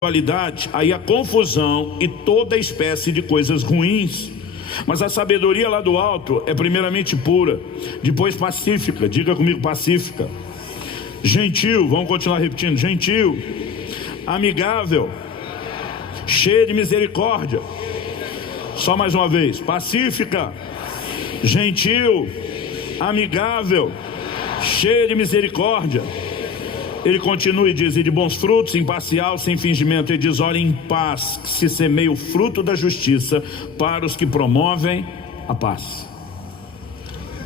espiritualidade, aí a confusão e toda espécie de coisas ruins. Mas a sabedoria lá do alto é primeiramente pura, depois pacífica, diga comigo, pacífica, gentil, vamos continuar repetindo, gentil, amigável, cheia de misericórdia. Só mais uma vez, pacífica, gentil, amigável, cheia de misericórdia. Ele continua e diz: e de bons frutos, imparcial, sem fingimento. Ele diz: olha, em paz que se semeia o fruto da justiça para os que promovem a paz.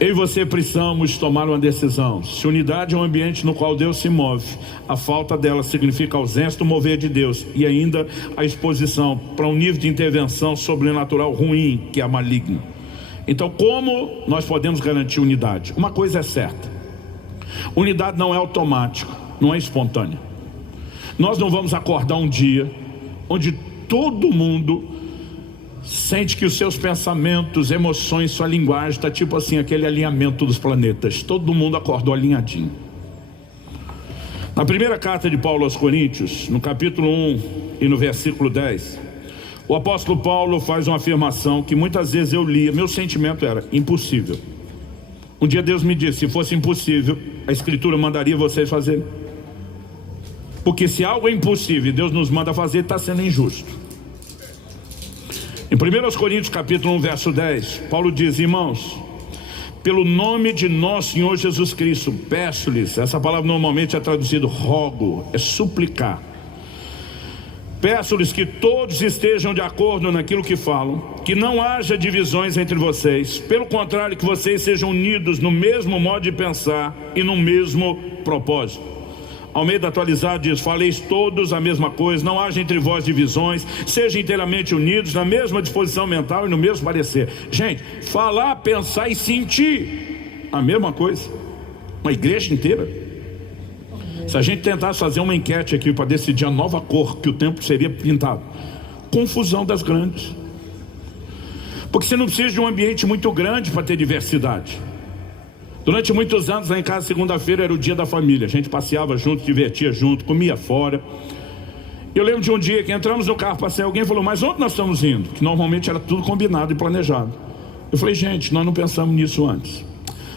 Eu e você precisamos tomar uma decisão. Se unidade é um ambiente no qual Deus se move, a falta dela significa a ausência do mover de Deus e ainda a exposição para um nível de intervenção sobrenatural ruim, que é maligno. Então, como nós podemos garantir unidade? Uma coisa é certa: unidade não é automática, não é espontânea. Nós não vamos acordar um dia onde todo mundo sente que os seus pensamentos, emoções, sua linguagem está tipo assim, aquele alinhamento dos planetas. Todo mundo acordou alinhadinho. Na primeira carta de Paulo aos Coríntios, no capítulo 1 e no versículo 10, o apóstolo Paulo faz uma afirmação que muitas vezes eu lia, meu sentimento era: impossível. Um dia Deus me disse: se fosse impossível, a Escritura mandaria vocês fazerem. Porque se algo é impossível e Deus nos manda fazer, está sendo injusto. Em 1 Coríntios capítulo 1 verso 10, Paulo diz: irmãos, pelo nome de nosso Senhor Jesus Cristo, peço-lhes, essa palavra normalmente é traduzida rogo, é suplicar, peço-lhes que todos estejam de acordo naquilo que falam, que não haja divisões entre vocês, pelo contrário, que vocês sejam unidos no mesmo modo de pensar e no mesmo propósito. Almeida atualizado diz: faleis todos a mesma coisa, não haja entre vós divisões, sejam inteiramente unidos na mesma disposição mental e no mesmo parecer. Gente, falar, pensar e sentir a mesma coisa. Uma igreja inteira. Se a gente tentasse fazer uma enquete aqui para decidir a nova cor que o templo seria pintado, confusão das grandes. Porque você não precisa de um ambiente muito grande para ter diversidade. Durante muitos anos lá em casa, segunda-feira era o dia da família. A gente passeava junto, divertia junto, comia fora. Eu lembro de um dia que entramos no carro, passei, alguém falou: mas onde nós estamos indo? Que normalmente era tudo combinado e planejado. Eu falei: gente, nós não pensamos nisso antes.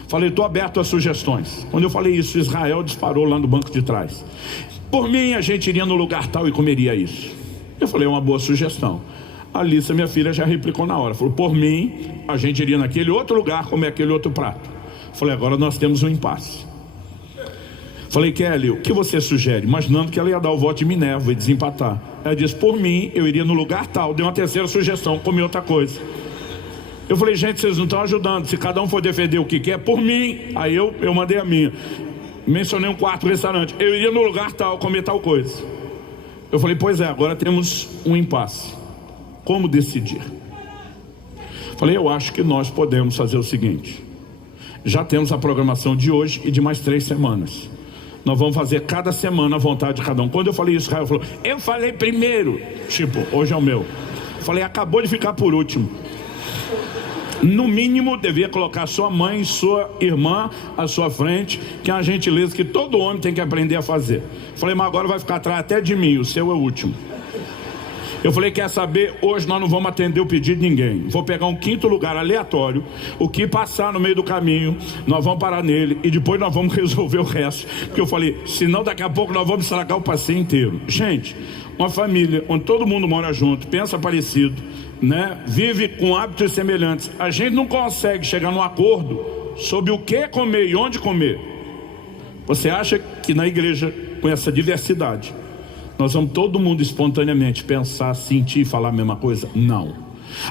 Falei: estou aberto a sugestões. Quando eu falei isso, Israel disparou lá no banco de trás: por mim a gente iria no lugar tal e comeria isso. Eu falei: é uma boa sugestão. A Alissa, minha filha, já replicou na hora, falou: por mim a gente iria naquele outro lugar comer aquele outro prato. Falei: agora nós temos um impasse. Falei: Kelly, o que você sugere? Imaginando que ela ia dar o voto de Minerva e desempatar. Ela disse: por mim eu iria no lugar tal. Deu uma terceira sugestão, comer outra coisa. Eu falei: gente, vocês não estão ajudando. Se cada um for defender o que quer, por mim. Aí eu mandei a minha. Mencionei um quarto restaurante: eu iria no lugar tal, comer tal coisa. Eu falei: pois é, agora temos um impasse. Como decidir? Falei: eu acho que nós podemos fazer o seguinte: já temos a programação de hoje e de mais 3 semanas. Nós vamos fazer cada semana a vontade de cada um. Quando eu falei isso, Israel falou: eu falei primeiro. Tipo, hoje é o meu. Falei: acabou de ficar por último. No mínimo, devia colocar sua mãe, sua irmã à sua frente, que é uma gentileza que todo homem tem que aprender a fazer. Falei: mas agora vai ficar atrás até de mim, o seu é o último. Eu falei: quer saber, hoje nós não vamos atender o pedido de ninguém. Vou pegar um 5º lugar aleatório, o que passar no meio do caminho, nós vamos parar nele e depois nós vamos resolver o resto. Porque eu falei: senão daqui a pouco nós vamos estragar o passeio inteiro. Gente, uma família onde todo mundo mora junto, pensa parecido, né? Vive com hábitos semelhantes, a gente não consegue chegar num acordo sobre o que comer e onde comer. Você acha que na igreja, com essa diversidade, nós vamos todo mundo espontaneamente pensar, sentir e falar a mesma coisa? Não.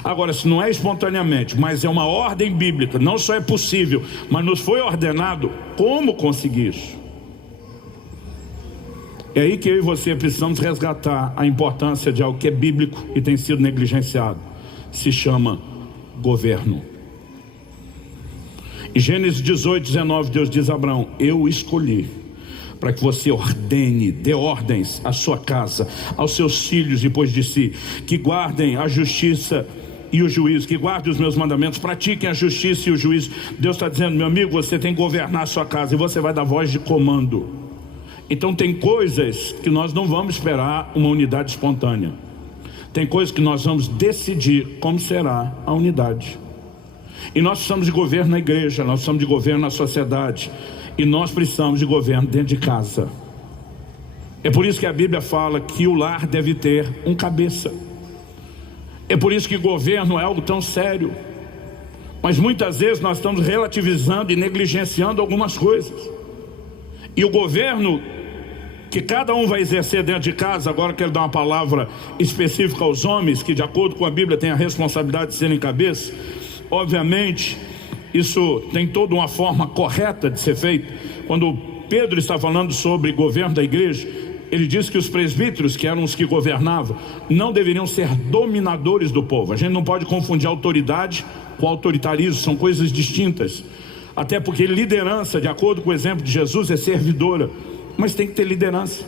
Agora, se não é espontaneamente, mas é uma ordem bíblica, não só é possível, mas nos foi ordenado, como conseguir isso? É aí que eu e você precisamos resgatar a importância de algo que é bíblico e tem sido negligenciado. Se chama governo. Em Gênesis 18, 19, Deus diz a Abraão: eu escolhi para que você ordene, dê ordens à sua casa, aos seus filhos depois de si, que guardem a justiça e o juízo, que guardem os meus mandamentos, pratiquem a justiça e o juízo. Deus está dizendo: meu amigo, você tem que governar a sua casa e você vai dar voz de comando. Então tem coisas que nós não vamos esperar uma unidade espontânea. Tem coisas que nós vamos decidir como será a unidade. E nós precisamos de governo na igreja, nós precisamos de governo na sociedade. E nós precisamos de governo dentro de casa. É por isso que a Bíblia fala que o lar deve ter um cabeça. É por isso que governo é algo tão sério. Mas muitas vezes nós estamos relativizando e negligenciando algumas coisas. E o governo que cada um vai exercer dentro de casa, agora quero dar uma palavra específica aos homens, que de acordo com a Bíblia têm a responsabilidade de serem cabeça. Obviamente, isso tem toda uma forma correta de ser feito. Quando Pedro está falando sobre governo da igreja, ele diz que os presbíteros, que eram os que governavam, não deveriam ser dominadores do povo. A gente não pode confundir autoridade com autoritarismo, são coisas distintas. Até porque liderança, de acordo com o exemplo de Jesus, é servidora, mas tem que ter liderança.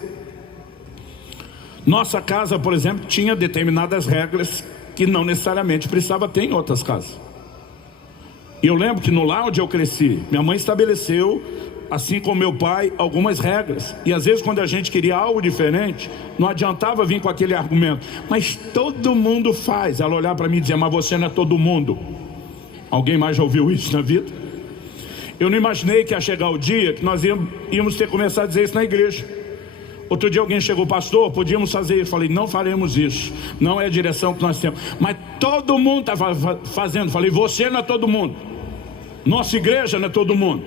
Nossa casa, por exemplo, tinha determinadas regras que não necessariamente precisava ter em outras casas. E eu lembro que no lar onde eu cresci, minha mãe estabeleceu, assim como meu pai, algumas regras. E às vezes quando a gente queria algo diferente, não adiantava vir com aquele argumento: mas todo mundo faz. Ela olhar para mim e dizer: mas você não é todo mundo. Alguém mais já ouviu isso na vida? Eu não imaginei que ia chegar o dia que nós íamos ter que começar a dizer isso na igreja. Outro dia alguém chegou: pastor, podíamos fazer isso. Eu falei: não faremos isso, não é a direção que nós temos. Mas todo mundo está fazendo. Eu falei: você não é todo mundo, nossa igreja não é todo mundo.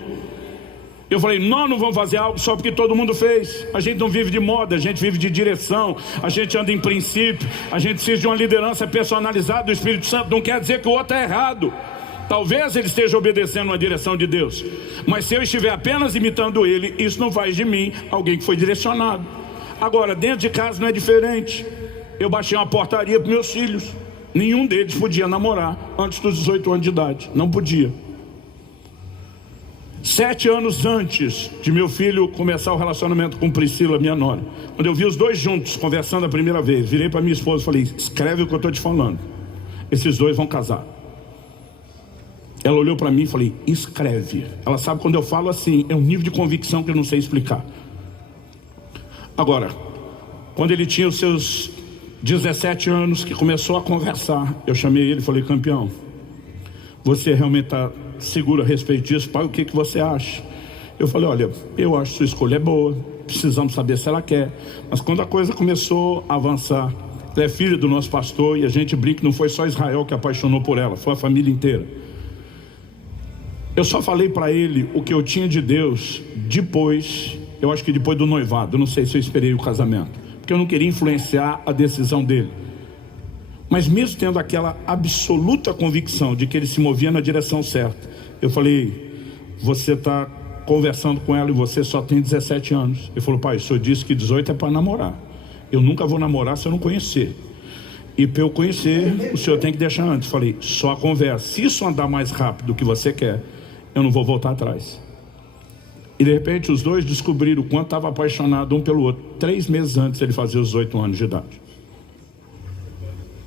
Eu falei: nós não vamos fazer algo só porque todo mundo fez. A gente não vive de moda, a gente vive de direção, a gente anda em princípio, a gente precisa de uma liderança personalizada do Espírito Santo. Não quer dizer que o outro é errado. Talvez ele esteja obedecendo uma direção de Deus, mas se eu estiver apenas imitando ele, isso não faz de mim alguém que foi direcionado. Agora, dentro de casa não é diferente. Eu baixei uma portaria para meus filhos: nenhum deles podia namorar antes dos 18 anos de idade. Não podia. 7 anos antes de meu filho começar o relacionamento com Priscila, minha nora, quando eu vi os dois juntos conversando a primeira vez, virei para minha esposa e falei: escreve o que eu estou te falando, esses dois vão casar. Ela olhou para mim e falei: escreve. Ela sabe quando eu falo assim, é um nível de convicção que eu não sei explicar. Agora, quando ele tinha os seus 17 anos, que começou a conversar, eu chamei ele e falei: campeão, você realmente está seguro a respeito disso? Pai, o que você acha? Eu falei: olha, eu acho que sua escolha é boa, precisamos saber se ela quer. Mas quando a coisa começou a avançar, ela é filha do nosso pastor, e a gente brinca que não foi só Israel que apaixonou por ela, foi a família inteira. Eu só falei para ele o que eu tinha de Deus depois, eu acho que depois do noivado. Eu não sei se eu esperei o casamento, porque eu não queria influenciar a decisão dele. Mas mesmo tendo aquela absoluta convicção de que ele se movia na direção certa, eu falei: você está conversando com ela e você só tem 17 anos. Ele falou: pai, o senhor disse que 18 é para namorar. Eu nunca vou namorar se eu não conhecer. E para eu conhecer, o senhor tem que deixar antes. Eu falei: só a conversa. Se isso andar mais rápido do que você quer, eu não vou voltar atrás. E de repente os dois descobriram o quanto estava apaixonado um pelo outro, 3 meses antes de ele fazer os 18 anos de idade.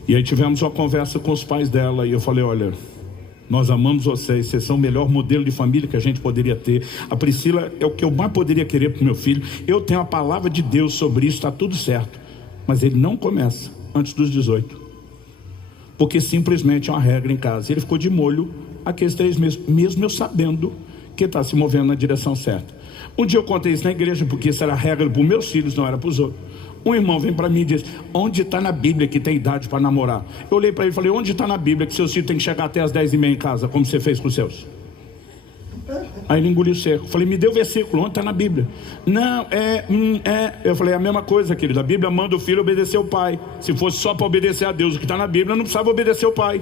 E aí tivemos uma conversa com os pais dela, e eu falei: olha, nós amamos vocês, vocês são o melhor modelo de família que a gente poderia ter. A Priscila é o que eu mais poderia querer para o meu filho. Eu tenho a palavra de Deus sobre isso, está tudo certo. Mas ele não começa antes dos 18, porque simplesmente é uma regra em casa. Ele ficou de molho aqueles 3 meses, mesmo eu sabendo que está se movendo na direção certa. Um dia eu contei isso na igreja, porque isso era regra para os meus filhos, não era para os outros. Um irmão vem para mim e diz: onde está na Bíblia que tem idade para namorar? Eu olhei para ele e falei: onde está na Bíblia que seus filhos têm que chegar até as 10h30 em casa, como você fez com os seus? Aí ele engoliu seco. Falei: me deu o versículo, onde está na Bíblia? Não, eu falei: é a mesma coisa, querido. A Bíblia manda o filho obedecer o pai. Se fosse só para obedecer a Deus o que está na Bíblia, não precisava obedecer o pai.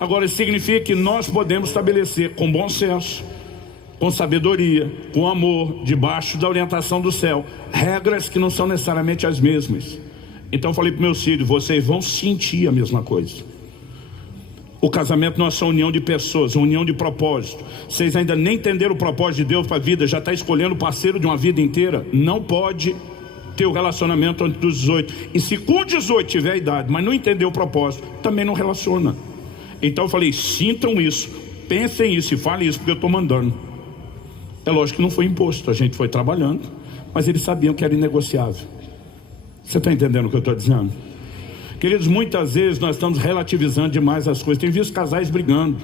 Agora, isso significa que nós podemos estabelecer com bom senso, com sabedoria, com amor, debaixo da orientação do céu, regras que não são necessariamente as mesmas. Então eu falei para meus filhos: vocês vão sentir a mesma coisa. O casamento não é só união de pessoas, é uma união de propósito. Vocês ainda nem entenderam o propósito de Deus para a vida, já está escolhendo o parceiro de uma vida inteira. Não pode ter o relacionamento antes dos 18. E se com 18 tiver a idade, mas não entender o propósito, também não relaciona. Então eu falei: sintam isso, pensem isso e falem isso, porque eu estou mandando. É lógico que não foi imposto, a gente foi trabalhando, mas eles sabiam que era inegociável. Você está entendendo o que eu estou dizendo? Queridos, muitas vezes nós estamos relativizando demais as coisas. Tem visto casais brigando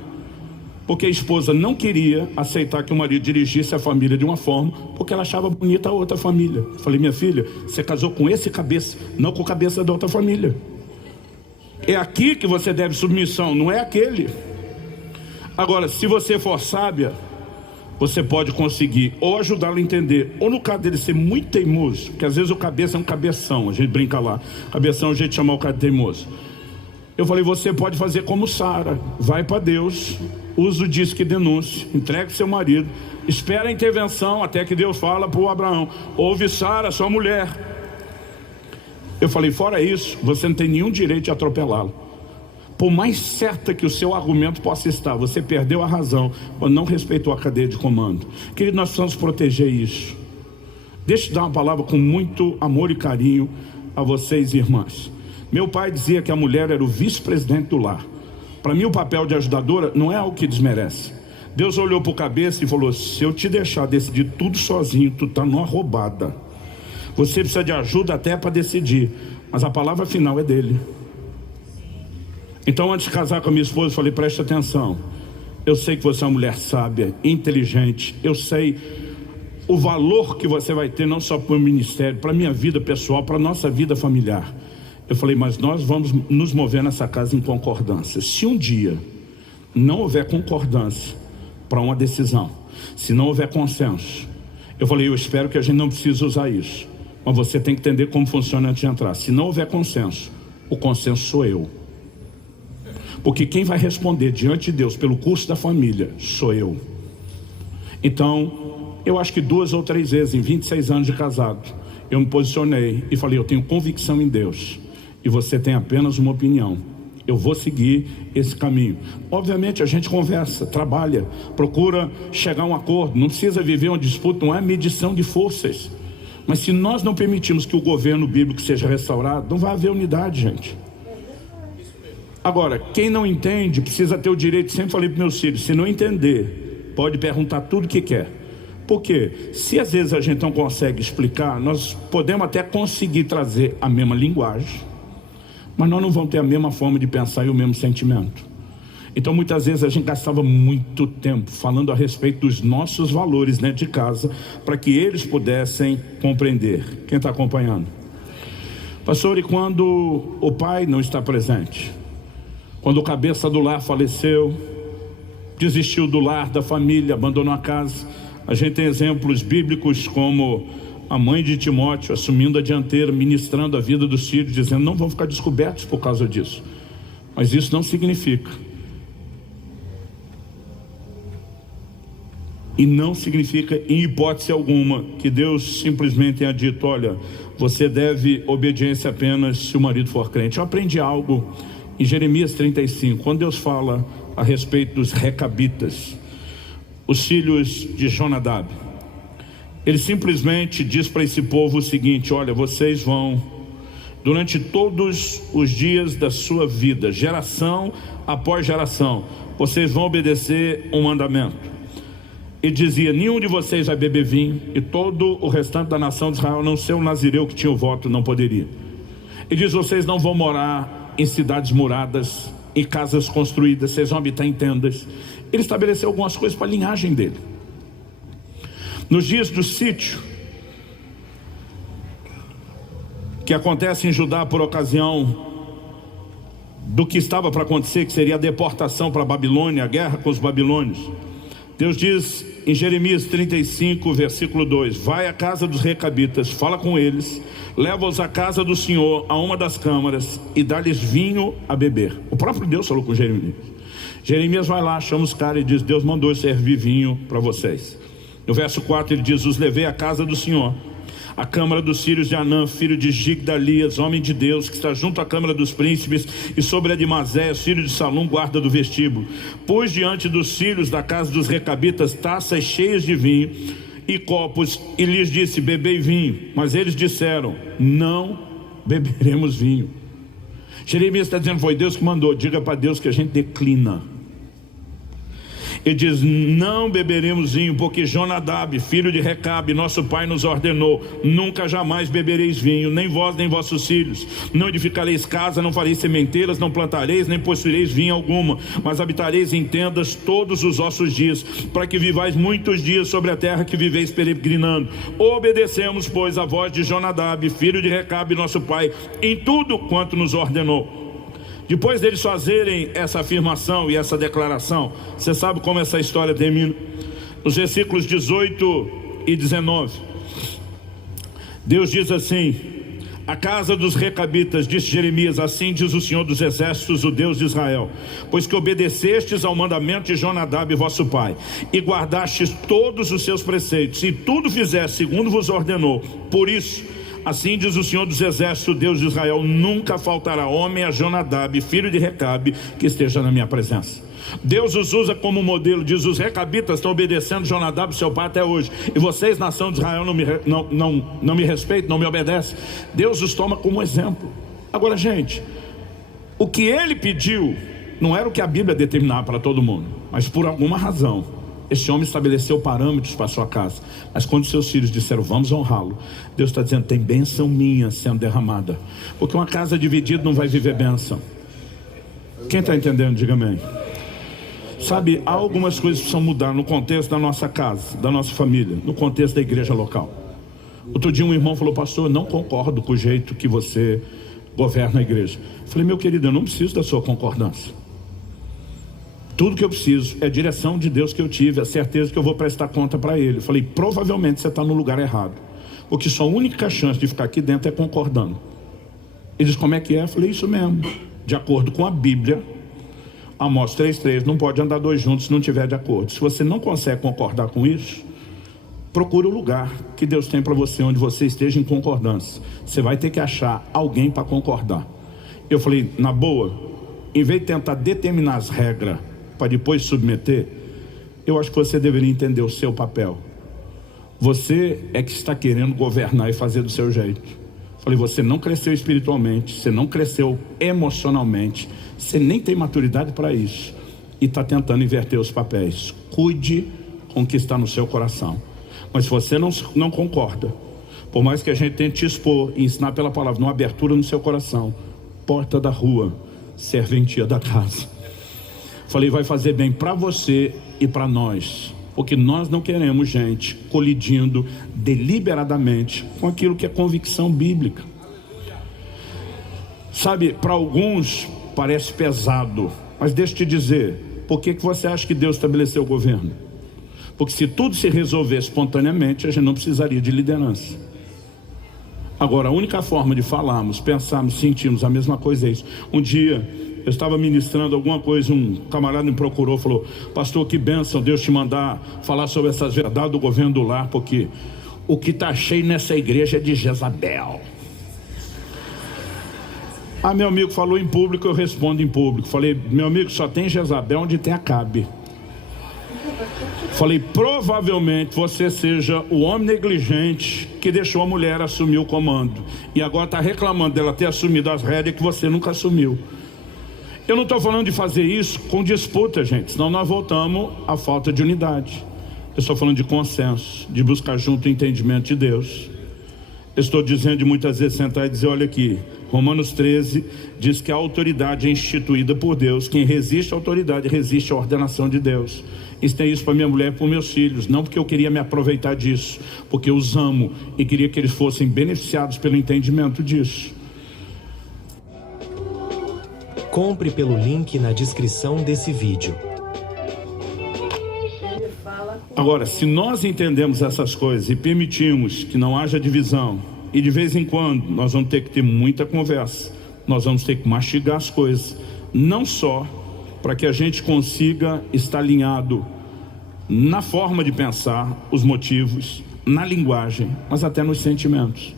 porque a esposa não queria aceitar que o marido dirigisse a família de uma forma, porque ela achava bonita a outra família. Eu falei, minha filha, você casou com esse cabeça, não com a cabeça da outra família. É aqui que você deve submissão, não é aquele. Agora, se você for sábia, você pode conseguir ou ajudá-lo a entender, ou no caso dele ser muito teimoso, porque às vezes o cabeça é um cabeção, a gente brinca lá, cabeção é um jeito de chamar o cara de teimoso. Eu falei, você pode fazer como Sara, vai para Deus, usa o disque denúncia, entrega seu marido, espera a intervenção até que Deus fala para o Abraão, ouve Sara, sua mulher. Eu falei, fora isso, você não tem nenhum direito de atropelá-lo. Por mais certa que o seu argumento possa estar, você perdeu a razão ou não respeitou a cadeia de comando. Querido, nós precisamos proteger isso. Deixa eu dar uma palavra com muito amor e carinho a vocês, irmãs. Meu pai dizia que a mulher era o vice-presidente do lar. Para mim, o papel de ajudadora não é algo que desmerece. Deus olhou para o cabeça e falou, se eu te deixar decidir tudo sozinho, tu está numa roubada. Você precisa de ajuda até para decidir, mas a palavra final é dele. Então, antes de casar com a minha esposa, eu falei, preste atenção. Eu sei que você é uma mulher sábia, inteligente. Eu sei o valor que você vai ter, não só para o ministério, para a minha vida pessoal, para a nossa vida familiar. Eu falei, mas nós vamos nos mover nessa casa em concordância. Se um dia não houver concordância para uma decisão, se não houver consenso, eu falei, eu espero que a gente não precise usar isso, mas você tem que entender como funciona antes de entrar. Se não houver consenso, o consenso sou eu. Porque quem vai responder diante de Deus pelo curso da família sou eu. Então, eu acho que 2 ou 3 vezes em 26 anos de casado, eu me posicionei e falei, eu tenho convicção em Deus. E você tem apenas uma opinião. Eu vou seguir esse caminho. Obviamente a gente conversa, trabalha, procura chegar a um acordo. Não precisa viver uma disputa, não é medição de forças. Mas se nós não permitirmos que o governo bíblico seja restaurado, não vai haver unidade, gente. Agora, quem não entende precisa ter o direito, sempre falei para meus filhos, se não entender, pode perguntar tudo o que quer. Porque se às vezes a gente não consegue explicar, nós podemos até conseguir trazer a mesma linguagem, mas nós não vamos ter a mesma forma de pensar e o mesmo sentimento. Então muitas vezes a gente gastava muito tempo falando a respeito dos nossos valores dentro de casa, para que eles pudessem compreender. Quem está acompanhando? Pastor, e quando o pai não está presente? Quando o cabeça do lar faleceu, desistiu do lar, da família, abandonou a casa. A gente tem exemplos bíblicos como a mãe de Timóteo assumindo a dianteira, ministrando a vida dos filhos, dizendo, não vão ficar descobertos por causa disso. Mas isso não significa, e não significa em hipótese alguma, que Deus simplesmente tenha dito, olha, você deve obediência apenas se o marido for crente. Eu aprendi algo em Jeremias 35, quando Deus fala a respeito dos recabitas, os filhos de Jonadab. Ele simplesmente diz para esse povo o seguinte, olha, vocês vão, durante todos os dias da sua vida, geração após geração, vocês vão obedecer um mandamento. Ele dizia, nenhum de vocês vai beber vinho, e todo o restante da nação de Israel, a não ser o nazireu que tinha o voto, não poderia. Ele diz, vocês não vão morar em cidades muradas, em casas construídas, vocês vão habitar em tendas. Ele estabeleceu algumas coisas para a linhagem dele. Nos dias do sítio, que acontece em Judá por ocasião do que estava para acontecer, que seria a deportação para a Babilônia, a guerra com os babilônios, Deus diz em Jeremias 35, versículo 2, vai à casa dos recabitas, fala com eles, leva-os à casa do Senhor, a uma das câmaras, e dá-lhes vinho a beber. O próprio Deus falou com Jeremias. Jeremias vai lá, chama os caras e diz, Deus mandou servir vinho para vocês. No verso 4 ele diz, os levei à casa do Senhor, a câmara dos filhos de Anã, filho de Gigdalias, homem de Deus, que está junto à câmara dos príncipes, e sobre a de Mazés, filho de Salum, guarda do vestíbulo. Pôs diante dos filhos da casa dos recabitas taças cheias de vinho e copos, e lhes disse, bebei vinho. Mas eles disseram, não beberemos vinho. Jeremias está dizendo, foi Deus que mandou. Diga para Deus que a gente declina. E diz: não beberemos vinho, porque Jonadab, filho de Recabe, nosso pai, nos ordenou: nunca jamais bebereis vinho, nem vós nem vossos filhos. Não edificareis casa, não fareis sementeiras, não plantareis, nem possuireis vinha alguma, mas habitareis em tendas todos os vossos dias, para que vivais muitos dias sobre a terra que viveis peregrinando. Obedecemos, pois, a voz de Jonadab, filho de Recabe, nosso pai, em tudo quanto nos ordenou. Depois deles fazerem essa afirmação e essa declaração, você sabe como essa história termina? Nos versículos 18 e 19, Deus diz assim: a casa dos recabitas, disse Jeremias, assim diz o Senhor dos Exércitos, o Deus de Israel, pois que obedecestes ao mandamento de Jonadab, vosso pai, e guardastes todos os seus preceitos, e tudo fizeste segundo vos ordenou, por isso, assim diz o Senhor dos Exércitos, Deus de Israel, nunca faltará homem a Jonadab, filho de Recabe, que esteja na minha presença. Deus os usa como modelo, diz: os recabitas estão obedecendo Jonadab, seu pai, até hoje, e vocês, nação de Israel, não me respeitam, não me obedecem. Deus os toma como exemplo. Agora, gente, o que ele pediu não era o que a Bíblia determinava para todo mundo, mas por alguma razão esse homem estabeleceu parâmetros para a sua casa. Mas quando seus filhos disseram: vamos honrá-lo, Deus está dizendo: tem bênção minha sendo derramada, porque uma casa dividida não vai viver bênção. Quem está entendendo, diga amém. Sabe, há algumas coisas que precisam mudar no contexto da nossa casa, da nossa família, no contexto da igreja local. Outro dia um irmão falou: pastor, eu não concordo com o jeito que você governa a igreja. Eu falei: meu querido, eu não preciso da sua concordância. Tudo que eu preciso é a direção de Deus que eu tive, a certeza que eu vou prestar conta para Ele. Eu falei: provavelmente você está no lugar errado, porque sua única chance de ficar aqui dentro é concordando. Ele disse: como é que é? Eu falei: isso mesmo, de acordo com a Bíblia, Amós 3,3, não pode andar dois juntos se não tiver de acordo. Se você não consegue concordar com isso, procure o lugar que Deus tem para você, onde você esteja em concordância. Você vai ter que achar alguém para concordar. Eu falei: na boa, em vez de tentar determinar as regras para depois submeter, eu acho que você deveria entender o seu papel. Você é que está querendo governar e fazer do seu jeito. Falei: você não cresceu espiritualmente, você não cresceu emocionalmente, você nem tem maturidade para isso, e está tentando inverter os papéis. Cuide com o que está no seu coração. Mas se você não concorda, por mais que a gente tente te expor e ensinar pela palavra, não, abertura no seu coração, porta da rua, serventia da casa. Falei: vai fazer bem para você e para nós, porque nós não queremos gente colidindo deliberadamente com aquilo que é convicção bíblica. Sabe, para alguns parece pesado, mas deixa eu te dizer, por que você acha que Deus estabeleceu o governo? Porque se tudo se resolver espontaneamente, a gente não precisaria de liderança. Agora, a única forma de falarmos, pensarmos, sentirmos a mesma coisa é isso. Um dia eu estava ministrando alguma coisa, um camarada me procurou, falou: pastor, que bênção Deus te mandar falar sobre essas verdades do governo do lar, porque o que está cheio nessa igreja é de Jezabel. Meu amigo falou em público, eu respondo em público. Falei: meu amigo, só tem Jezabel onde tem Acabe. Falei: provavelmente você seja o homem negligente que deixou a mulher assumir o comando, e agora está reclamando dela ter assumido as rédeas que você nunca assumiu. Eu não estou falando de fazer isso com disputa, gente, senão nós voltamos à falta de unidade. Eu estou falando de consenso, de buscar junto o entendimento de Deus. Eu estou dizendo de muitas vezes sentar e dizer: olha aqui, Romanos 13 diz que a autoridade é instituída por Deus. Quem resiste à autoridade resiste à ordenação de Deus. Ensinei isso para minha mulher e para meus filhos, não porque eu queria me aproveitar disso, porque eu os amo e queria que eles fossem beneficiados pelo entendimento disso. Compre pelo link na descrição desse vídeo. Agora, se nós entendemos essas coisas e permitimos que não haja divisão, e de vez em quando nós vamos ter que ter muita conversa, nós vamos ter que mastigar as coisas, não só para que a gente consiga estar alinhado na forma de pensar, os motivos, na linguagem, mas até nos sentimentos.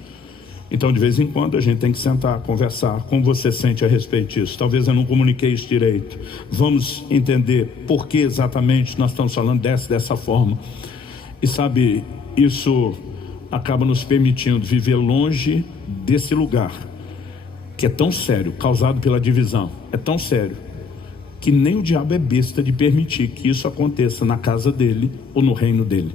Então, de vez em quando, a gente tem que sentar, conversar. Como você sente a respeito disso? Talvez eu não comuniquei isso direito. Vamos entender por que exatamente nós estamos falando dessa forma. E sabe, isso acaba nos permitindo viver longe desse lugar que é tão sério, causado pela divisão. É tão sério que nem o diabo é besta de permitir que isso aconteça na casa dele ou no reino dele.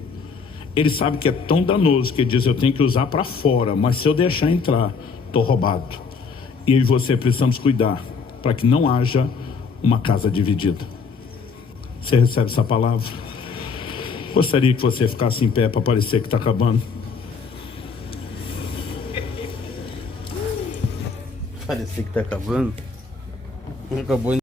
Ele sabe que é tão danoso que ele diz: eu tenho que usar para fora, mas se eu deixar entrar, estou roubado. E eu e você precisamos cuidar para que não haja uma casa dividida. Você recebe essa palavra? Gostaria que você ficasse em pé para parecer que está acabando. Parecer que está acabando. Não acabou.